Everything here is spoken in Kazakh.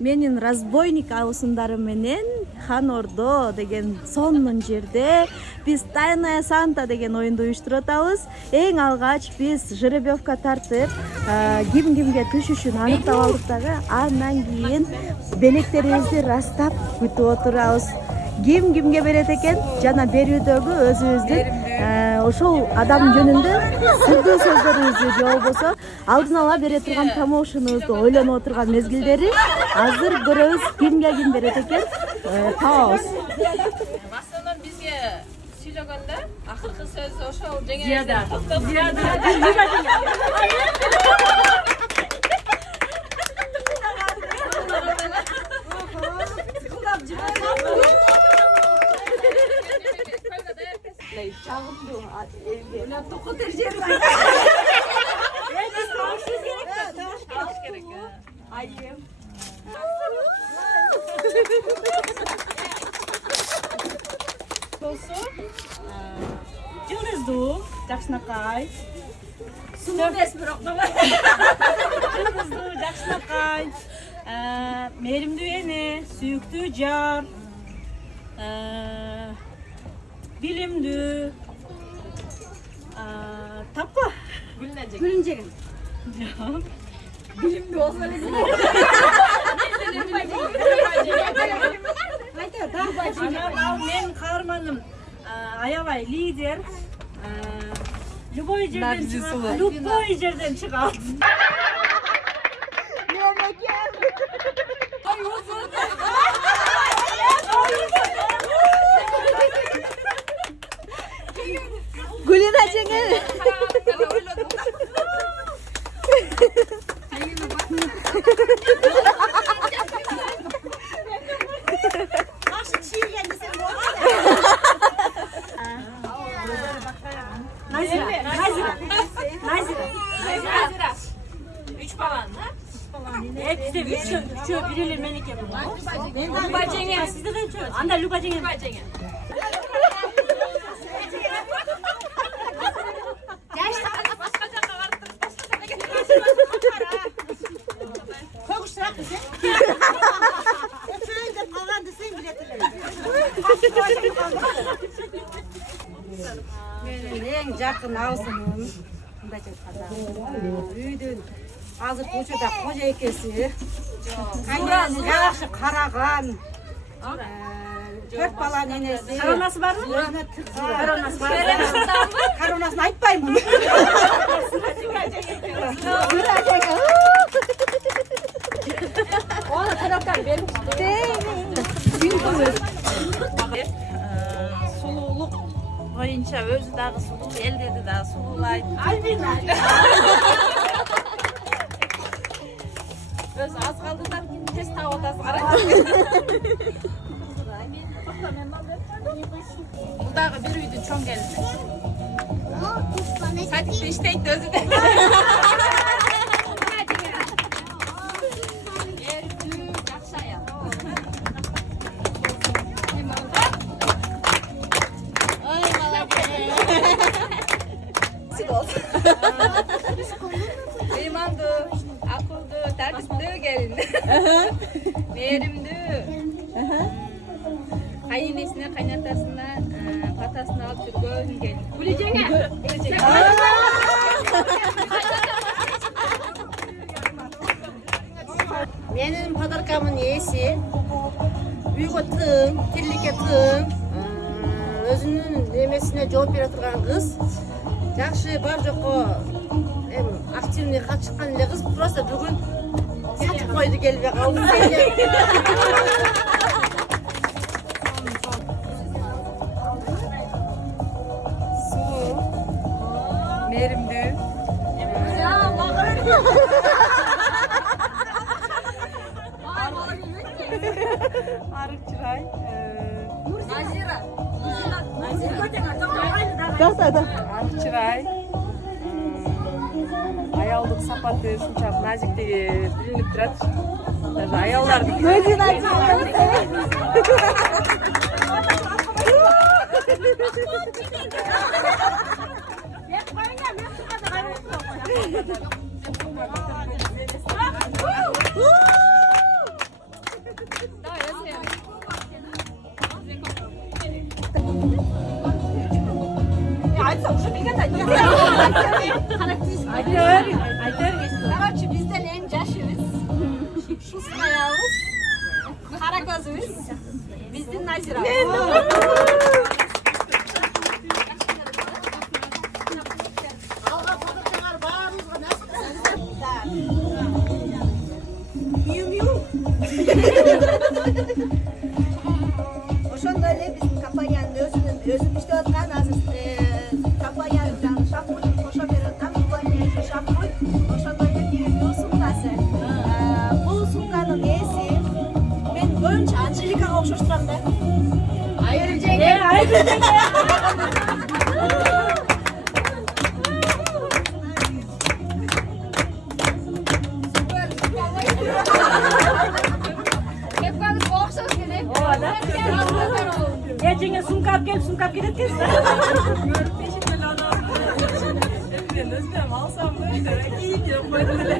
менин разбойник абысындары менен Хан Ордо деген сонун жерде биз Тайная Санта деген оюнду уюштуруп атабыз. Эң алгач биз жеребьевка тартып, ким кимге түшүшүн аныктап алдык дагы. Андан кийин белектерибизди растап күтүп отурабыз. Ким кимге берет экен жана берүүдөгү өзүбүздүн ошол адам жөнүндө сырдуу сөздөрүбүздү же болбосо алдын ала бере турган промоушенубузду ойлонуп отурган мезгилдери азыр көрөбүз кимге ким берет экен, табабыз. Массалар бизге сүйлөгөндө акыркы сөз ошол жеңе Зияда. Жұлдыздуу, жакшынакай. Сунуу эмес бирок. Жұлдыздуу, жакшынакай. Мээримдүү эне, сүйүктүү жар. Билимдүү. Тапка. Гүлүнжеген. Билимдүү болсо эле. Мен каарманым аябай лидер. Любой жерден чыгат. Гүлина жеңе. Назира. 3 балан, да? Hepsi üçü birileri menike bu. Люба жеңе. Sizde de üçü. Anda Luba Cengen. Люба жеңе. Башка жакка барып Koğuşturak bize. Öpüyorum da kalandı sen biletler. Benim en yakın ağzımın. Büyüdün. Azı koçuda koca ekesi. Kaynağını yavaşı karagan. Dört bala nenesi. Karonası var mı? Karonası var. Karonasını ayıpmayın bunu. Ona taraftan benim Sululuk boyunca özü dağı suluk, eldedi dağı sululaydı. Öz az kaldılar ki test havadası ara. Budağı bir üydü çoğun geldi. Sadık işteydi özü de. İmandı, akıldı, tertipli gelin. Merimdi. Kayınesine, kaynatasına, patasına alıp sürgün gelin. Güleceğine. Benim padarkamın iyisi. Büyük tığım, kirlike tığım. Özünün demesine cevap bere turgan kız. Жақсы бар жоққа активный хат шыққан эле кыз просто бүгүн сатып койду келбей калды. Merimdi. Arık çıray. Nazira. Arık çıray. Ayaldık sapatı, şunçak naziktegi bilinip turат. Даже ayallar. Gözün açılıyor. Короче, bizden en yaşımız. Şusma yavuz. Kara gözümüz. Bizden Nazira. Alga patatyalar bağırızga nasıl? Ошондой эле биздин компаниянын өзүн иштеп аткан азыр компаниянын шампунь кошо берип аткан компания шампунь ошондой эле миу сумкасы. Бул сумканын ээси мен көбүнчө Анжеликага окшоштурам да. Ayrı cengi. Hep bana boğuşuz gerek. Ecenge sumka alып келип sumka алып кетет экенсиз. Көрүп пешин эле ана. Эми мен өзүм алсам да кийин деп койдум эле.